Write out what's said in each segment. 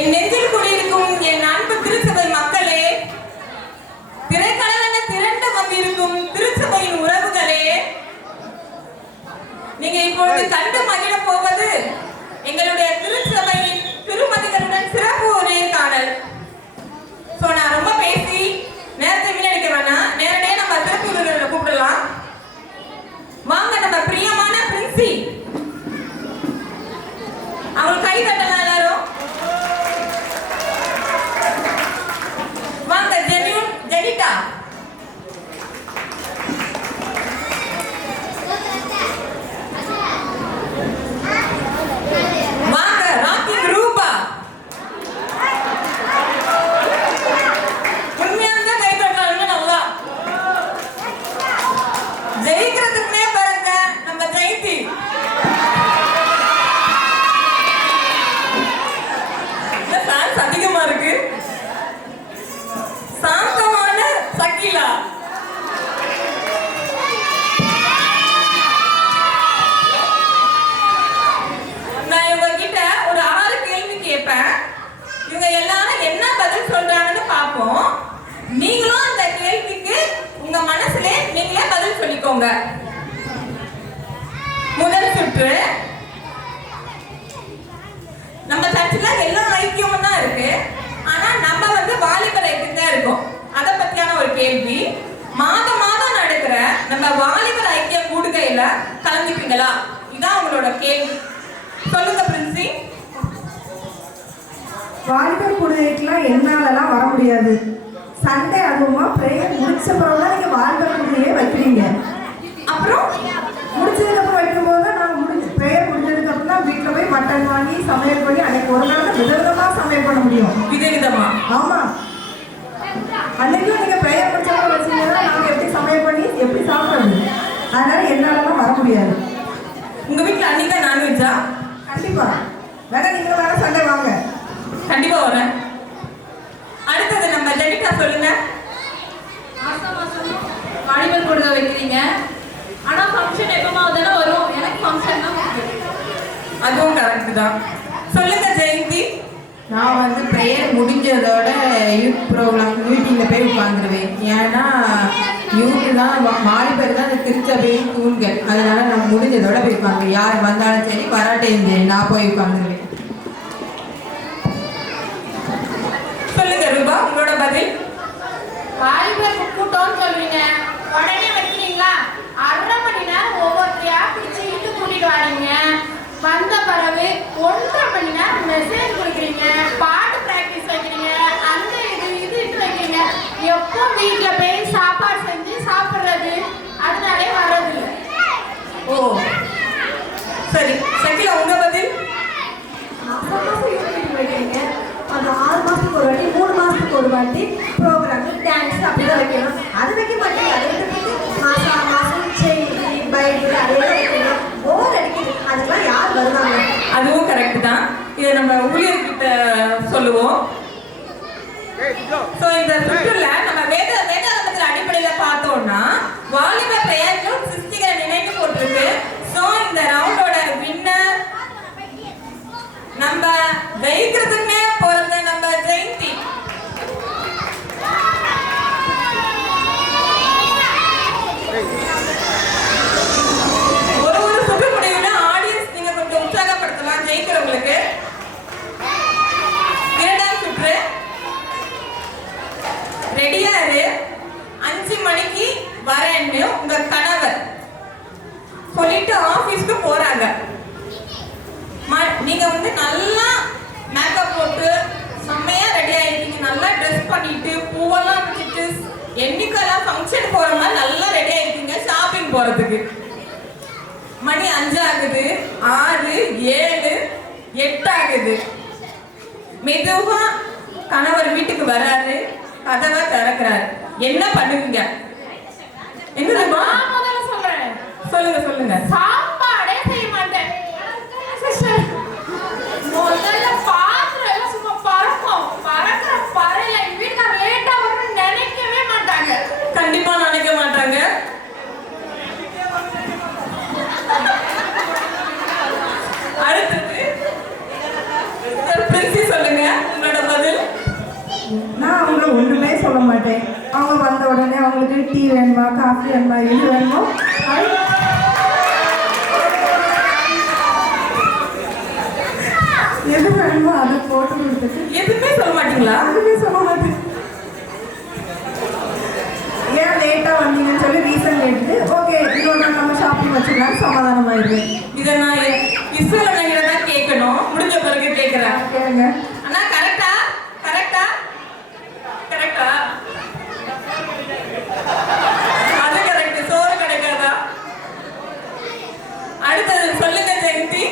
என் நெஞ்சில் குடியிருக்கும் என் அன்பு திருச்சபை மக்களே, திரைக்கடலென திரண்டு வந்திருக்கும் திருச்சபையின் உறவுகளே, நீங்க இப்பொழுது கண்டு மகிழ போவது எங்களுடைய திருச்சபையின் திருமதிகளுடன் சிறப்பு ஒரு காணல். நான் ரொம்ப பேசி நேரத்தை வீணடிக்க வேணாம், நேரடியாக நம்ம சிறப்பு விருதுகளை கூப்பிடலாம். வாங்க நம்ம பிரியமான பிரின்சி, அவங்க கை தட்டலாம் எல்லாரும். வாங்க ஜெனிட்டா, வாங்க ராக்கி ரூபா, உண்மையான கை தட்டலாம் நல்லா. ஜெயிக்கிறதுக்குனே பாருங்க நம்ம ஜெயித்தி. அதிகமா இருக்கு. சாந்தமான சகிலா, நான் இவங்க கிட்ட ஒரு 6 கேள்வி கேட்பேன். இவங்க எல்லாரும் என்ன பதில் சொல்றாங்கன்னு பார்ப்போம். நீங்களும் அந்த கேள்விக்கு உங்க மனசுல நீங்களே பதில் சொல்லிக்கோங்க. முதல் சுற்று. நம்ம சர்ச்சில் எல்லா ஐக்கியமும் தான் இருக்கு, ஆனா நம்ம வாலிபர் ஐக்கியம் தான் இருக்கோம். அதை பத்தியான ஒரு கேள்வி. மாதம் மாதம் நடக்கிற நம்ம வாலிபர் ஐக்கிய கூடுகையில கலந்துப்பீங்களா? இதான் உங்களோட கேள்வி. சொல்லுங்க பிரின்சி. வாலிபர் கூடுகைக்குலாம் என்னாலலாம் வர முடியாது. சண்டே அதுவுமா பிரேயர் முடிச்ச பிறகுதான் நீங்க வாலிபர் கூடுகையே வைக்கிறீங்க. அப்புறம் முடிச்சதுக்கப்புறம் வைக்கும்போது தான் நாங்கள் பிரேயர் முடிஞ்சதுக்கு அப்புறம் தான் வீட்டில் போய் மட்டன் வாங்கி சமையல் பண்ணி அன்னைக்கு ஒரு நாள் விதவிதமாக சமையல் பண்ண முடியும். விதவிதமா? ஆமாம். அன்னைக்கும் நீங்கள் பிரேயர் முடிச்சாலும் வச்சுருந்தா நாங்கள் எப்படி சமையல் பண்ணி எப்படி சாப்பிட்றது? அதனால என்னாலலாம் வர முடியாது. உங்கள் வீட்டில் அன்னைக்கு தான் நான்வெஜ்ஜா? கண்டிப்பாக. வேணா நீங்களும் வேணா சண்டே வாங்க. கண்டிப்பாக வரேன். அடுத்தது நம்ம ஜெனிட்டா, சொல்லுங்க. மாசம் மாசம் வாலிபர் கூடுகை வைக்கிறீங்க, ஆனா ஃபங்க்ஷன் எப்பமாவது தானே வரும். எனக்கு ஃபங்க்ஷன் தான் பிடிக்கும். அதுவும் கரெக்ட் தான். சொல்லுங்க ஜெயந்தி. நான் ப்ரேயர் முடிஞ்சதோட யூத் ப்ரோக்ராம் மீட்டிங்கில் போய் உட்காந்துருவேன். ஏன்னா யூத்து தான் வாலிபர் தான் அந்த திருச்சபையின் தூண்கள். அதனால நான் முடிஞ்சதோட போய் உட்காந்துருவேன். யார் வந்தாலும் சரி வராட்டையும் சரி நான் போய் உட்காந்துருவேன். சொல்லுங்க ரூபா, உங்களோட பதில். வாலிபர் கூட்டம்னு சொல்றீங்க, உடனே வைக்கிறீங்களா? 1/2 மணி நேரம் ஒவ்வொருத்தையா பிடிச்சி இட்டு கூட்டிட்டு வாரீங்க. வந்த பிறகு 1.5 மணி நேரம் மெசேஜ் கொடுக்குறீங்க, பாட்டு ப்ராக்டிஸ் வைக்கிறீங்க, அந்த இது இட்டு வைக்கிறீங்க. எப்போ வீட்டில் போய் சாப்பாடு செஞ்சு சாப்பிட்றது? அதனாலே வர்றது. ஓ சரி. சகிலா, உங்க பதில். மாதம் மாதம் யூனிட் வைக்கிறீங்க, அது 6 மாதத்துக்கு ஒரு வாட்டி 3 மாதத்துக்கு ஒரு வாட்டி ப்ரோக்ராம் டான்ஸ் அப்படிதான் வைக்கணும். அது வைக்க மாட்டேங்க. அதை விட்டு மாதம் மாதம் செய்தி பைபிள் அதெல்லாம் வைக்கணும். போர் அடிக்குது. அதுக்கெல்லாம் யார் வருவாங்க? அதுவும் கரெக்ட் தான். இதை நம்ம ஊழியர்கிட்ட சொல்லுவோம். இந்த சுற்றுல நம்ம வேதாகமத்தில் அடிப்படையில பார்த்தோம்னா வாலிப பிரேயர்களும் சிருஷ்டிகரை நினைத்து போட்டிருக்கு. இந்த ரவுண்டோட வின்னர் நம்ம ஜெயிக்கிறதுக்குன்னே போறது நம்ம ஜெயந்தி. ஒரு சுற்று முடிவுல ஆடியன்ஸ் நீங்க கொஞ்சம் உற்சாகப்படுத்தலாம் ஜெயிக்கிறவங்களுக்கு. 2ஆம் சுற்று. ரெடியா இரு. 5 மணிக்கு வரேன்னு உங்க கணவர் சொல்லிட்டு ஆபீஸ்க்கு போறாங்க. நீங்க நல்லா மேக்கப் போட்டு செம்மையா ரெடி ஆயிருக்கீங்க, நல்லா ட்ரெஸ் பண்ணிட்டு பூவெல்லாம் வச்சுட்டு என்னைக்கெல்லாம் ஃபங்க்ஷன் போற மாதிரி நல்லா ரெடி ஆயிருக்கீங்க ஷாப்பிங் போறதுக்கு. மணி 5 ஆகுது, 6, 7, 8 ஆகுது. மெதுவா கணவர் வீட்டுக்கு வராரு, கதவை திறக்கிறாரு. என்ன பண்ணுவீங்க? என்னதுமா? சொல்றேன். சொல்லுங்க. சாப்பாடே செய்ய மாட்டேன். முதல்ல பாத்திரம் எல்லாம் சும்மா பறக்கிற பறையில வீட்டுல லேட்டா வரும்னு நினைக்கவே மாட்டாங்க. கண்டிப்பா நினைக்க மாட்டாங்க. அடுத்தது பிரின்சி, சொல்லுங்க. உங்களுக்கு டீ வேணுமா, காஃபி வேணுமா, எது வேணுமோ எது வேணுமோ அதை போட்டு கொடுத்துட்டு எதுவுமே சொல்ல மாட்டீங்களா? அதுவே சொல்ல மாட்டேன். ஏன் லேட்டாக வந்தீங்கன்னு சொல்லி ரீசன் கேட்டு ஓகே இன்னொரு நாள் நம்ம ஷாப்பிங் வச்சுக்கலாம் சமாதானம் ஆயிடுவேன். இதை நான் இஸ்ரோல தான் கேட்கணும், முடிஞ்ச பிறகு கேட்குறேன். கேளுங்க. அண்ணா கரெக்டா கரெக்டா கரெக்டா? அது கரெக்ட். சோறு கிடைக்காதா? அடுத்தது சொல்லுங்க ஜெயந்தி.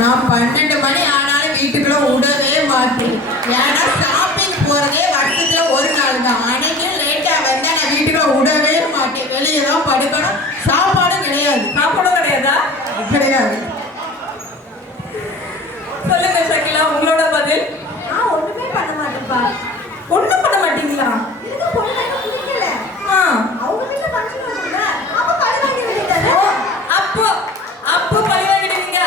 நான் 12 மணி ஆனாலும் வீட்டுக்குள்ள விடவே மாட்டேன். ஏன்னா ஷாப்பிங் போறதே வருஷத்துல ஒரு நாள் தான். அன்னைக்கும் லேட்டா வந்தா நான் வீட்டுக்குள்ள விடவே மாட்டேன். வெளியே தான் படுக்கணும். சாப்பாடும் கிடையாது. சாப்பாடும் கிடையாதா? கிடையாது. சொல்லுங்க சகிலா, உங்களோட பதில். நான் ஒண்ணுமே பண்ண மாட்டேன்ப்பா. ஒண்ணும் பண்ண மாட்டீங்களா? எனக்கு பொண்ணு பிடிக்கல. அவங்க வீட்டுல ஃபங்க்ஷன் வருதுல்ல, அப்ப பழி வாங்கி விட்டுட்டாரு. அப்போ அப்போ பழி வாங்கிடுவீங்க.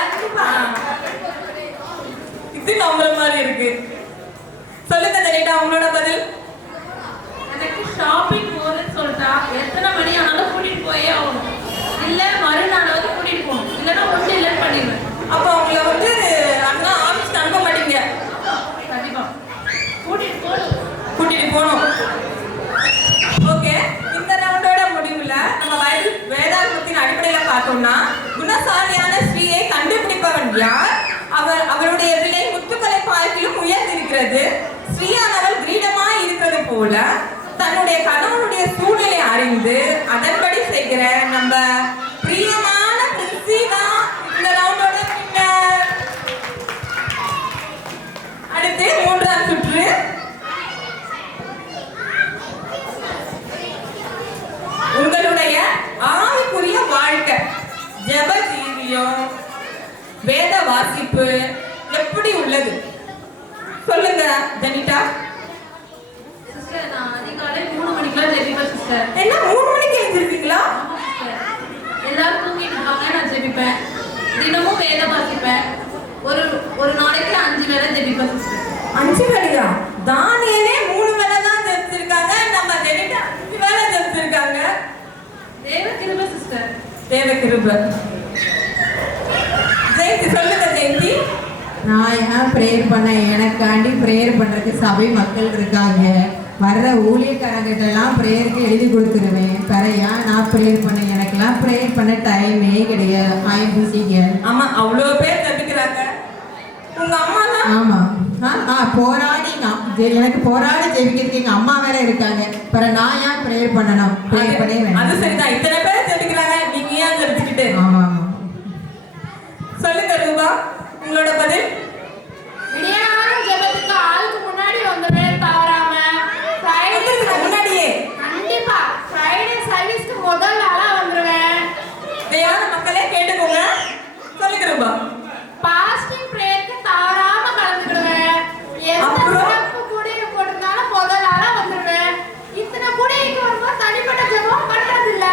இது நம்புற மாதிரி இருக்கு. சொல்லுங்க ஜெனிட்டா, உங்களோட பதில். எனக்கு ஷாப்பிங் போறேன்னு சொல்லிட்டா எத்தனை மணி ஆனாலும் கூட்டிட்டு போயே ஆகணும். இல்ல மறுநாளாவது கூட்டிட்டு போகணும். இல்லைன்னா ஒன்று இல்லைன்னு பண்ணிடுவேன். அப்போ அவங்கள வந்து அண்ணா ஆஃபீஸ்க்கு அனுப்ப மாட்டீங்க? கண்டிப்பா கூட்டிட்டு போகணும். கூட்டிட்டு போகணும். ஓகே, இந்த ரவுண்டோட முடிவுல நம்ம பைபிள் வேதாகமத்தின் அடிப்படையில பார்த்தோம்னா குணசாலியான ஸ்ரீயை கண்டுபிடிப்பவன் யார்? அவருடைய விலை முத்துக்களை பார்க்கிலும் உயர்ந்திருக்கிறது. ஸ்ரீயானவள் கிரீடமாய் இருக்கிறது போல தன்னுடைய கணவனுடைய சூழ்நிலை அறிந்து அதன்படி செய்கிற நம்ம பிரியமான பிரின்சி தான் இந்த ரவுண்டோட வின்னர். அடுத்து 3ஆம் சுற்று. உங்களுடைய ஆவிக்குரிய வாழ்க்கை, ஜெப ஜீவியம், வேத வாசிப்பு எப்படி உள்ளது? சொல்லுங்க ஜெனிட்டா. சிஸ்டர், நான் அதிகாலை 3 மணிக்கெல்லாம் ஜெபிப்பேன் சிஸ்டர். என்ன 3 மணிக்கு எழுந்திருக்கீங்களா? ஆமா சிஸ்டர். எல்லாரும் தூங்கிட்டு இருப்பாங்க, நான் ஜெபிப்பேன். தினமும் வேதம் வாசிப்பேன். ஒரு நாளைக்கு 5 வேளை ஜெபிப்பேன் சிஸ்டர். 5 வேளையா? தானியலே 3 வேளை தான் ஜெபிச்சிருக்காங்க. நம்ம ஜெனிட்டா 5 வேளை ஜெபிச்சிருக்காங்க. தேவ கிருபை சிஸ்டர். தேவ கிருபை. ஜெயந்தி சொல்லுங்க ஜெயந்தி. நான் ஏன் ப்ரேயர் பண்ண, எனக்காண்டி ப்ரேயர் பண்ணுறதுக்கு சபை மக்கள் இருக்காங்க. வர்ற ஊழியக்காரங்கிட்டலாம் ப்ரேயருக்கு எழுதி கொடுத்துருவேன். பறையா நான் ப்ரேயர் பண்ணேன். எனக்கெல்லாம் ப்ரேயர் பண்ண டைமே கிடையாது. ஐபிசிங்க. ஆமா, அவ்வளோ பேர் ஜெபிக்கிறாங்க. உங்க அம்மா தான்? ஆமாம். போராடி எனக்கு போராடி ஜெபிக்கிறதுக்கு எங்கள் அம்மா வேற இருக்காங்க. பிறகு நான் ஏன் ப்ரேயர் பண்ணணும்? ப்ரேயர் பண்ணே வேணும். அது சரிதான். இத்தனை பேர் ஜெபிக்கிறாங்க, நீங்க ஏன் ஜெபிச்சுக்கிட்டு? ஆமாம். சொல்லுங்க ரூபா, உங்களோட பதில். விடியாலும் ஜெபத்துக்கு ஆளுக்கு முன்னாடி வந்துடுவேன் தவறாம. ஃப்ரைடேக்கு முன்னாடியே கண்டிப்பா ஃப்ரைடே சர்வீஸ்க்கு முதல் ஆளா வந்துடுவேன். தேவான மக்களே கேட்டுக்கோங்க. சொல்லுங்க ரூபா. பாஸ்டிங் பிரேயருக்கு தவறாம கலந்துக்கிடுவேன். எந்த சிறப்பு கூடிய போட்டிருந்தாலும் முதல் ஆளா வந்துடுவேன். இத்தனை கூடியக்கு வரும்போது தனிப்பட்ட ஜெபம் பண்றது இல்ல.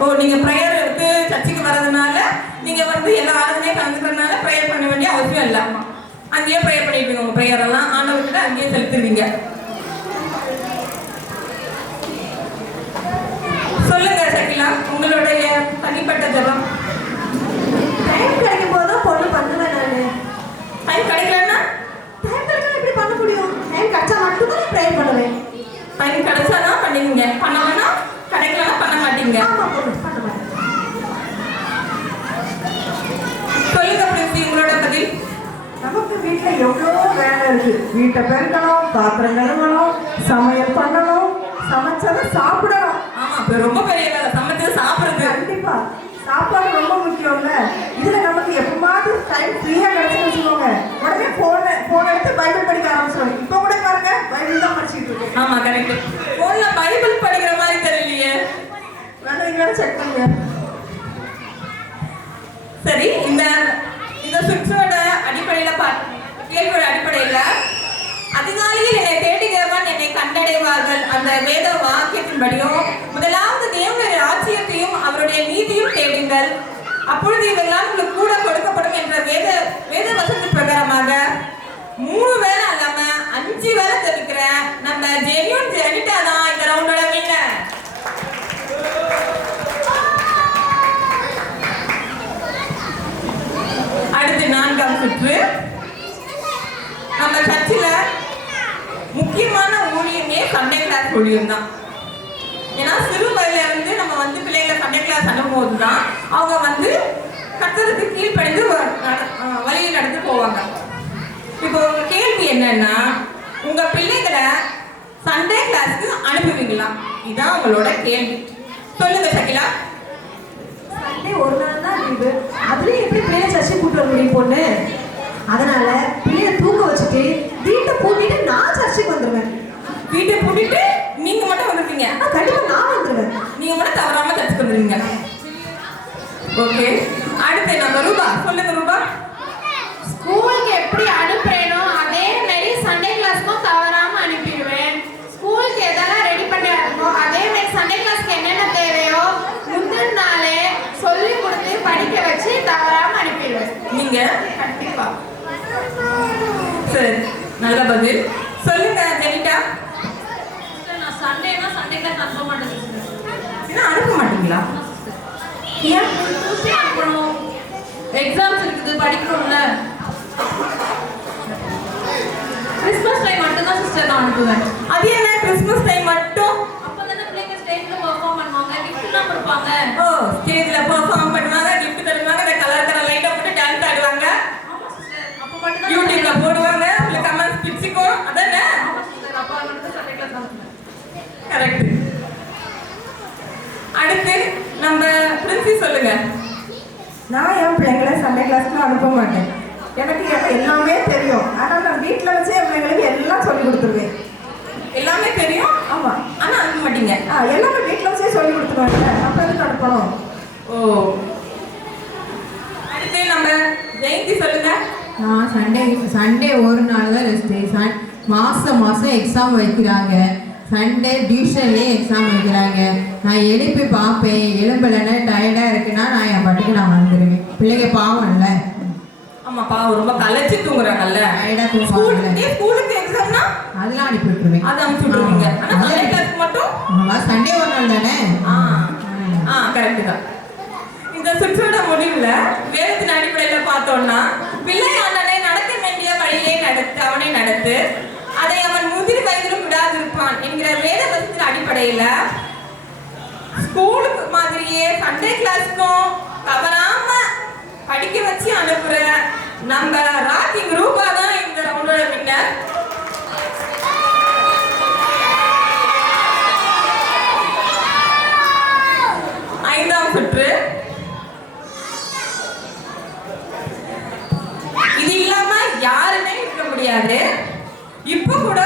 ஓ, நீங்க ப்ரேயர் எடுத்து சர்ச்சுக்கு வர்றதுனால நீங்க வந்து எல்லா ஆளுமே கலந்துக்கிறதுனால ப்ரேயர் பண்ண வேண்டிய அவசியம் இல்லை. அங்கேயே ப்ரேயர் பண்ணிடுவீங்க. உங்க ப்ரேயர் எல்லாம் ஆண்டவர்கிட்ட அங்கேயே செலுத்துவீங்க. சொல்லுங்க சகிலா, உங்களுடைய தனிப்பட்ட ஜெபம். டைம் கிடைக்கும் போது தான் பொண்ணு பண்ணுவேன். நான் டைம் கிடைக்கலன்னா டைம் கிடைச்சா எப்படி பண்ண முடியும்? டைம் கிடைச்சா மட்டும்தான் ப்ரே பண்ணுவேன். டைம் கிடைச்சாதான் பண்ணுவீங்க, பண்ணலன்னா கிடைக்கலன்னா பண்ண மாட்டீங்க. ஆமா பொண்ணு பண்ண மாட்டேன். சொல்லுங்க பிரின்சி, உங்களோட பதில். நமக்கு வீட்டுல எவ்வளோ வேலை இருக்கு. வீட்டை பெருக்கணும், பாத்திரம் கழுவணும், சமையல் பண்ணணும், சமைச்சதை சாப்பிடணும். ஆமா, இப்ப ரொம்ப பெரிய வேலை சமைச்சு சாப்பிடுறது. கண்டிப்பா சாப்பாடு ரொம்ப முக்கியம்ல. இதுல நமக்கு எப்பமாவது டைம் ஃப்ரீயா கிடைச்சு வச்சுக்கோங்க, உடனே போன் எடுத்து பைபிள் படிக்க ஆரம்பிச்சிடுவோம். இப்போ கூட பாருங்க பைபிள் தான் படிச்சுட்டு இருக்கேன். ஆமா கரெக்ட். போன்ல பைபிள் படிக்கிற மாதிரி தெரியலையே. வேணா இங்க செக் பண்ணுங்க. சரி, இந்த சுற்றோட அடிப்படையில கேள்வியோட அடிப்படையில அதிகாலையில் என்னை தேடுகிறவன் என்னை கண்டடைவார்கள் அந்த வேத வாக்கியத்தின்படியும் முதலாவது தேவனுடைய ராஜ்யத்தையும் அவருடைய அப்பொழுது இவெல்லாம் உங்களுக்கு கூட கொடுக்கப்படும் என்ற வேத வசந்த பிரகாரமாக 3 வேளை இல்லாம 5 வேளை தெரிவிக்கிற நம்ம ஜெனியூன் ஜெனிட்டா தான் இந்த ரவுண்டோட வின்னர். அடுத்து 4ஆம் சுற்று. நம்ம சர்ச்சில் முக்கியமான ஊழியமே சண்டே கிளாஸ் ஊழியம் தான். ஏன்னா சிறு வயதுல நம்ம பிள்ளைங்களை சண்டே கிளாஸ் அனுப்பும்போது தான் அவங்க கர்த்தருக்கு கீழ்ப்படிந்து வழியில் நடந்து போவாங்க. இப்போ உங்க கேள்வி என்னன்னா, உங்க பிள்ளைகளை சண்டே கிளாஸ்க்கு அனுப்புவீங்களா? இதான் உங்களோட கேள்வி. சொல்லுங்க சகிலா. சண்டே ஒரு நாள் தான் லீவு, அதுலயும் எப்படி பிள்ளைய சர்ச்சை கூட்டு வர முடியும் பொண்ணு? அதனால பிள்ளைய தூங்க வச்சுட்டு வீட்டை பூட்டிட்டு நான் சர்ச்சைக்கு வந்துடுவேன். வீட்டை பூட்டிட்டு நீங்க மட்டும் வந்துருவீங்க? கண்டிப்பா நான் வந்துடுவேன். நீங்க மட்டும் தவறாம சர்ச்சைக்கு வந்துருவீங்க. ஓகே, அடுத்து நம்ம ரூபா. சொல்லுங்க ரூபா. ஸ்கூலுக்கு எப்படி அனுப்புறேனோ அதே மாதிரி சண்டே கிளாஸ்க்கும் தவறாம அனுப்பிடுவேன். ஸ்கூலுக்கு எதெல்லாம் ரெடி பண்ணி இருக்கோ அதே மாதிரி சண்டே கிளாஸ்க்கு என்னென்ன தேவையோ முந்தின நாளே சொல்லி கொடுத்து படிக்க வச்சு தவறாம அனுப்பிடுவேன். நீங்க? கண்டிப்பா. சரி, நல்ல பதில். சொல்லுங்க ஜெனிட்டா. நான் சண்டேனா சண்டே கிளாஸ் அனுப்ப மாட்டேன் சிஸ்டர். என்ன அனுப்ப மாட்டீங்களா? ஏன் டியூஷன் அனுப்பணும், எக்ஸாம்ஸ் இருக்குது, படிக்கணும்ல. கிறிஸ்மஸ் டைம் மட்டும் தான் சிஸ்டர் நான் அனுப்புவேன். அது என்ன கிறிஸ்மஸ் டைம் மட்டும்? அப்பதானே பிள்ளைங்க ஸ்டேஜ்ல பெர்ஃபார்ம் பண்ணுவாங்க, கிஃப்ட்லாம் கொடுப்பாங்க. ஓ, ஸ்டேஜ்ல பெர்ஃபார்ம் பண்ணுவாங்க, கிஃப்ட் தருவாங்க, அந்த கலர் லைட்டா போட்டு டான்ஸ் ஆடுவாங்க. ஆமா சிஸ்டர், அப்ப மட்டும் தான் யூடியூப்ல போடுவாங்க, உள்ள கமெண்ட்ஸ் பிடிச்சிக்கும். அதானே? ஆமா சிஸ்டர், அப்ப மட்டும் தான் சண்டே கிளாஸ் அனுப்புவேன். கரெக்ட். அடுத்து நம்ம பிரின்சி சொல்லுங்க. நான் என் பிள்ளைங்களை சண்டே கிளாஸ்க்கு அனுப்ப மாட்டேன். எனக்கு எல்லாமே தெரியும். ஆனால் நான் வீட்டில் வச்சு என் பிள்ளைங்களுக்கு எல்லாம் சொல்லி கொடுத்துருவேன். எல்லாமே தெரியும், ஆமா. ஆனா அனுப்ப மாட்டீங்க. எல்லாமே வீட்டில் வச்சே சொல்லி கொடுத்துருவாங்க. அப்போ எதுக்கு அனுப்பணும்? ஓ, அடுத்து நம்ம ஜெயந்தி சொல்லுங்க. நான் சண்டே ஒரு நாள் தான் ரெஸ்ட்டு. மாதம் எக்ஸாம் வைக்கிறாங்க. சண்டே டியூஷன்லேயே எக்ஸாம் வைக்கிறாங்க. நான் எழுப்பி பார்ப்பேன், எலும்புலன்னா டயர்டாக இருக்குன்னா நான் என் பாட்டுக்கு நான் வந்துடுவேன். பிள்ளைங்க பாவம் இல்லை. ஆமா, பாவம், ரொம்ப கலைச்சி தூங்குறாங்கல்ல. டயர்டாக தூங்குவாங்கல்ல. ஸ்கூலுக்கு எக்ஸாம்னா அதெல்லாம் அனுப்பி விட்டுருவேன். அது அனுப்பி விட்டுருவீங்க. ஆனா சண்டே கிளாஸ்க்கு மட்டும்? ஆமாம், சண்டே ஒரு நாள் தானே. கரெக்டு தான். இந்த சுற்றோட முடிவுல வேதத்தின் அடிப்படையில பார்த்தோம்னா, பிள்ளை அண்ணனை நடக்க வேண்டிய வழியை நடத்து, அவனை நடத்து, அதை அவன் முதிர் வயதிலும் விடாதிருப்பான் என்கிற வேத வசத்தின் அடிப்படையில ஸ்கூலுக்கு மாதிரியே சண்டே கிளாஸ்க்கும் தவறாம படிக்க வச்சு அனுப்புற நம்ம ராக்கிங் ரூபா தான் இந்த ரவுண்டோட வின்னர். ஐந்தாம் சுற்று. இது இல்லாம யாருமே இருக்க முடியாது. இப்ப கூட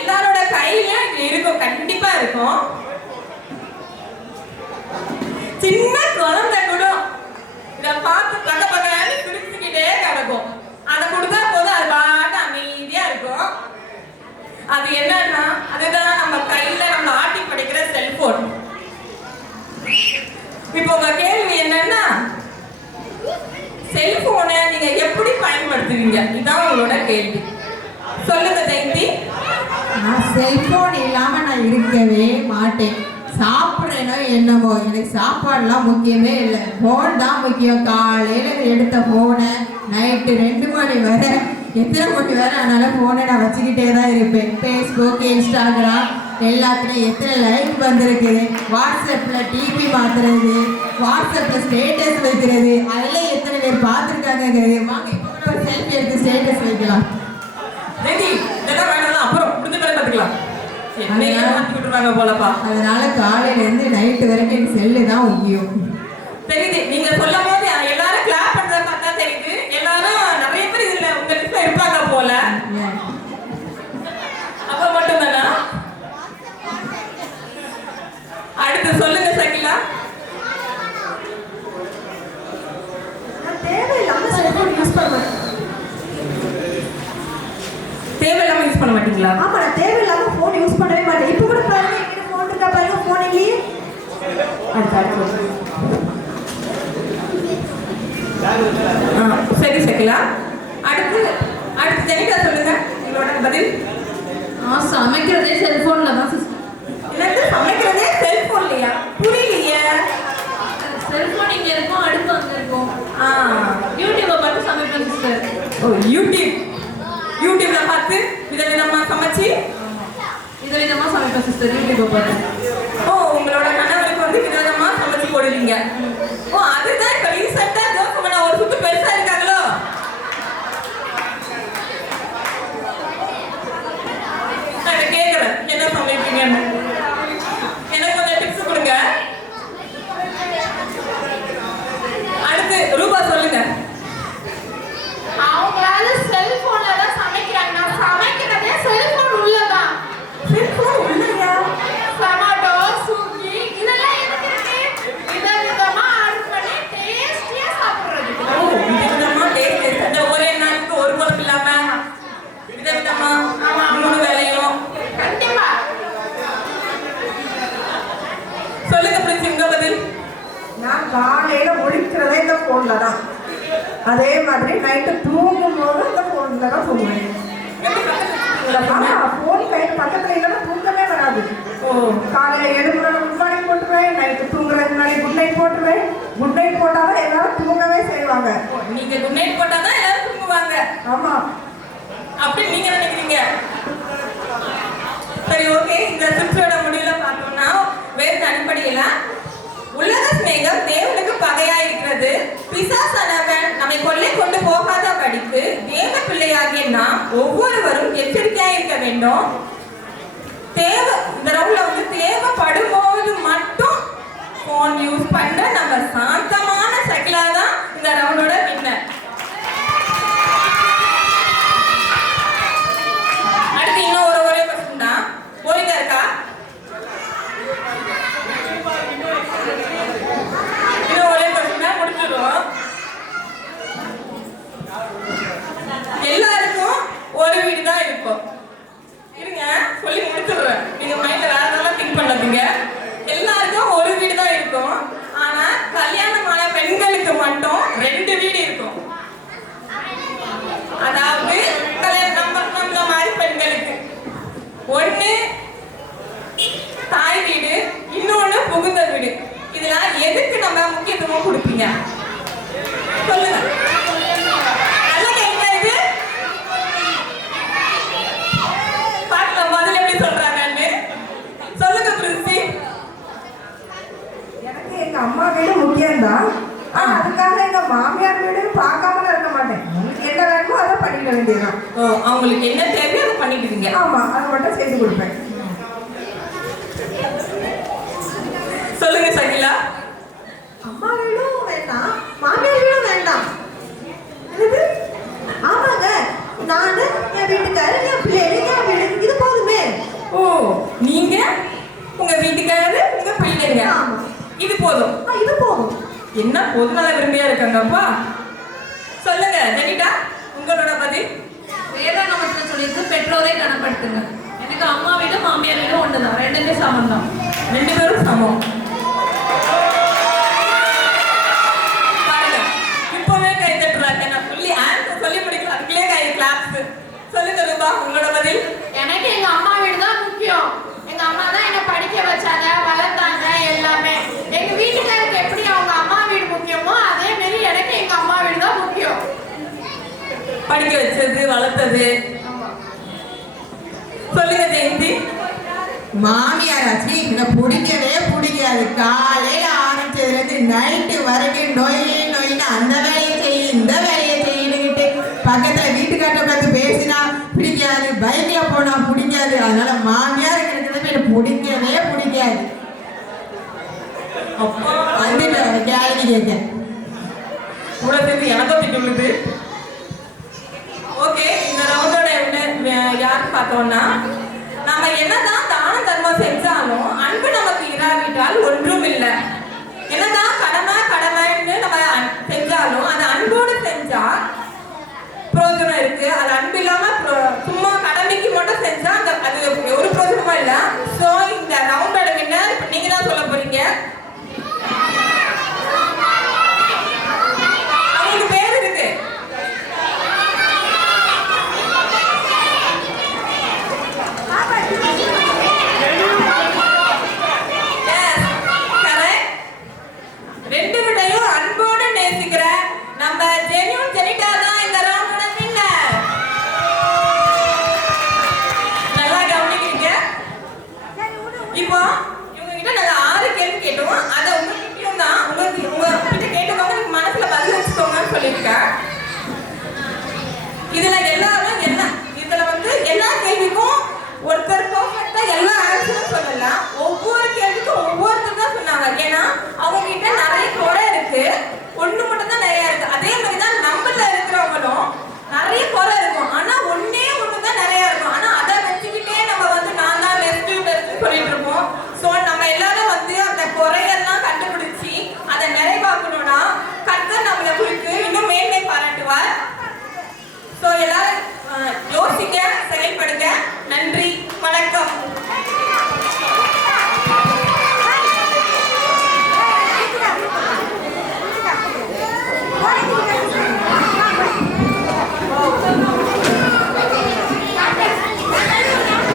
எல்லாரோட கையில இது இருக்கும், கண்டிப்பா இருக்கும். சின்ன குழந்தை கூட இத பார்த்து பக்கன்னு சிரிச்சுக்கிட்டே கிடக்கும். அதை கொடுத்தா போதும், அது பாட்டு அமைதியா இருக்கும். அது என்னன்னா, அதுதான் நம்ம கையில நம்ம ஆட்டி படிக்கிற செல்போன். இப்போ உங்க கேள்வி என்னன்னா, செல்போனை நீங்க எப்படி பயன்படுத்துவீங்க? இதான் உங்களோட கேள்வி. சொல்லுங்க ஜெயந்தி. நான் செல்போன் இல்லாமல் நான் இருக்கவே மாட்டேன். சாப்பிட்றேனோ என்னமோ, எனக்கு சாப்பாடுலாம் முக்கியமே இல்லை. ஃபோன் தான் முக்கியம். காலையில் எடுத்த ஃபோனை நைட்டு 2 மணி வரை, எத்தனை மணி வரை அதனால் ஃபோனை நான் வச்சுக்கிட்டே தான் இருப்பேன். ஃபேஸ்புக், இன்ஸ்டாகிராம் எல்லாத்துலேயும் எத்தனை லைக் வந்திருக்குது. வாட்ஸ்அப்பில் டிவி மாற்றுறது, வாட்ஸ்அப்பில் ஸ்டேட்டஸ் வைக்கிறது, அதெல்லாம் எத்தனை பேர் பார்த்துருக்காங்க. வாங்க இப்போ கூட ஒரு செல்ஃபி எடுத்து ஸ்டேட்டஸ் வைக்கலாம். ரெடி, இதெல்லாம் வேணாம், அப்புறம் முடிஞ்ச பிறகு பார்த்துக்கலாம். போலப்பா. அதனால காலையில இருந்து நைட்டு வரைக்கும் எனக்கு செல்லு தான் முக்கியம். தெரியுது, நீங்க சொல்லும் போது எல்லாரும் கிளாப் பண்றத பார்த்தா தெரியுது. எல்லாரும் நிறைய பேர் இதுல உங்க லிஸ்ட்ல இருப்பாங்க போல. அப்ப மட்டும் தானா? அடுத்து சொல்லுங்க சகிலா. தேவையில்லாம செல்போன் யூஸ் பண்ண மாட்டேன். தேவையில்லாம யூஸ் பண்ண மாட்டீங்களா? ஆமா, நான் தேவையில்லாம போன் யூஸ் பண்ணவே மாட்டேன். இப்போ கூட பாருங்க, என்கிட்ட போன் இருக்கா பாருங்க, போன் இல்லையே. அடுத்து சரி சகிலா. அடுத்து அடுத்து ஜெனிகா சொல்லுங்க உங்களோட பதில். சமைக்கிறதே செல்போன்ல தான் சிஸ்டர். எனக்கு சமைக்கிறதே செல்போன்லையா? புரியலையே. செல்போன் இங்க இருக்கும், அடுப்பு அங்க இருக்கும். யூடியூப்பை பார்த்து சமைப்பேன் சிஸ்டர். ஓ யூடியூப்ல பார்த்து விதவிதமா சமைச்சு விதவிதமா சமைப்பேன் சிஸ்டர் யூடியூப்பை பார்த்து. ஓ உங்களோட கணவருக்கு வந்து விதவிதமா சமைச்சு போடுவீங்க. ஓ அதுதான் இப்ப ரீசெண்டா ஜோக்கமான ஒரு சுத்து பெருசா இருக்காங்களோ. நான் கேக்குறேன் என்ன சமைப்பீங்கன்னு. எனக்கு கொஞ்சம் டிப்ஸ் கொடுங்க. அடுத்து ரூபா சொல்லுங்க. அவங்களால செல்போன்ல தான் சமைக்கிறாங்க. நான் சமைக்கிறதே செல்போன் உள்ளதான். செல்போன் உள்ளையா? டொமேட்டோ, ஸ்விக்கி இதெல்லாம் எதுக்கு இருக்கு? விதவிதமா ஆர்டர் பண்ணி டேஸ்டியா சாப்பிடுறது. ஓ விதவிதமா டேஸ்ட். அந்த ஒரே நாளுக்கு ஒரு குழம்பு இல்லாம விதவிதமா 3 வேளையும். கண்டிப்பா. சொல்லுங்க பிரின்ஸ் உங்க பதில். நான் காலையில முடிக்கிறதே இந்த ஃபோன்ல தான். அதே மாதிரி நைட்டு தூங்கும் போது இந்த ஃபோன்ல தான் தூங்குவேன். ஃபோன் கையில் பக்கத்துல இல்லைன்னா தூங்கவே வராது. ஓ காலையில எழுப்புறது குட் மார்னிங் போட்டுருவேன், நைட்டு தூங்குறதுக்கு முன்னாடி குட் நைட் போட்டுருவேன். குட் நைட் போட்டாதான் எல்லாரும் தூங்கவே செய்வாங்க. நீங்க குட் நைட் போட்டாதான் எல்லாரும் தூங்குவாங்க. ஆமா, அப்படி நீங்க நினைக்கிறீங்க. சரி ஓகே. இந்த சுற்றோட முடிவுல பார்த்தோம்னா வேறு அடிப்படையில உலக சிநேகம் தேவனுக்கு பகையா இருக்கிறது. பிசாசானவன் நம்மை கொள்ளை கொண்டு போகாத படிக்கு தேவ பிள்ளையாகிய நாம் ஒவ்வொருவரும் எச்சரிக்கையா இருக்க வேண்டும். இந்த ரவுண்ட்ல வந்து தேவைப்படும் போது மட்டும் போன் யூஸ் பண்ற நம்ம சாந்தமான சகிலா தான் இந்த ரவுண்டோட வின்னர். அடுத்து இன்னும் ஒரே கொஸ்டின் தான். போரிங்கா இருக்கா? இன்னும் ஒரே கொஸ்டின் தான், முடிச்சிடுவோம். எல்லாருக்கும் ஒரு வீடு தான் இருக்கும். இருங்க சொல்லி முடிச்சிடுறேன். நீங்க மைண்ட்ல வேற எதாவது திங்க் பண்ணாதீங்க. எல்லாருக்கும் ஒரு வீடு தான் இருக்கும். ஆனா கல்யாணமான பெண்களுக்கு மட்டும் 2 வீடு இருக்கும். அதாவது நம்மள மாதிரி பெண்களுக்கு ஒண்ணு தாய் வீடு, இன்னொன்னு புகுந்த வீடு. இதெல்லாம் எதுக்கு நம்ம முக்கியத்துவம் கொடுப்பீங்க சொல்லுங்க. நல்ல கேள்வி இது. பார்க்கலாம் பதில் எப்படி சொல்றாங்கன்னு. சொல்லுங்க பிரின்சி. எனக்கு எங்க அம்மா வீடு முக்கியம்தான். ஆனா அதுக்காக எங்க மாமியார் வீடு பார்க்காமல இருக்க மாட்டேன். எனக்கு என்ன வேணுமோ அதை பண்ணிட வேண்டியதுதான். ஓ அவங்களுக்கு என்ன தேவையோ அதை பண்ணிடுவீங்க. ஆமா, அதை மட்டும் செய்து கொடுப்பேன். சொல்லுங்க சகிலா. அம்மா வீடும் வேண்டாம், மாமியார் வீடும் வேண்டாம். என்னது? ஆமாங்க, நானு என் வீட்டுக்காரர் என் பிள்ளைங்க என் வீடு இது போதுமே. ஓ நீங்க உங்க வீட்டுக்காரரு உங்க பிள்ளைங்க ஆமா. இது போதும். இது போதும். என்ன பொதுநல விரும்பியா இருக்காங்கப்பா. சொல்லுங்க ஜெனிடா உங்களோட பதில். வேதாகமத்துல சொல்லியிருக்கு பெற்றோரை கனப்படுத்துங்க. எனக்கு அம்மா வீடு மாமியார் வீடு ஒண்ணுதான், 2மே சமம் தான். 2 பேரும் சமம். பாருங்க இப்பவே கை தட்டுறாங்க. நான் சொல்லி ஆன்சர் சொல்லி முடிக்கல அதுக்குள்ளே கை கிளாப்ஸ். சொல்லுங்க ரூபா உங்களோட பதில். எனக்கு எங்க அம்மா வீடு தான் முக்கியம். எங்க அம்மா தான் என்ன படிக்க வச்சாங்க, வளர்த்தாங்க எல்லாமே. எங்க வீட்டுக்காருக்கு எப்படி அவங்க அம்மா வீடு முக்கியமோ அதே மாதிரி எனக்கு எங்க அம்மா வீடு தான் முக்கியம். படிக்க வச்சது வளர்த்தது. சொல்லுங்க ஜெயந்தி. மாமியாராச்சு எனக்கு பிடிக்கவே பிடிக்காது. காலையில ஆரம்பிச்சதுலேருந்து நைட்டு வரைக்கும் நொயின்னு அந்த வேலையை செய்ய இந்த வேலையை செய்யணுங்கிட்டு பக்கத்துல வீட்டுக்காட்ட பார்த்து பேசினா பிடிக்காது, பைக்ல போனா பிடிக்காது. அதனால மாமியார் இருக்கிறது எனக்கு பிடிக்கவே பிடிக்காது. அப்பா வந்துட்டு கேள்வி கேட்க கூட சேர்ந்து எனக்கும் திட்டுது. ஓகே இந்த ரவுண்டோட யாருக்கு பார்த்தோம்னா நம்ம என்னதான் தான தர்மம் செஞ்சாலும் அன்பு நமக்கு இராவிட்டால் ஒன்றும் இல்லை. என்னதான் கடமைன்னு நம்ம செஞ்சாலும் அது அன்போடு செஞ்சா பிரயோஜனம் இருக்கு. அது அன்பு இல்லாம சும்மா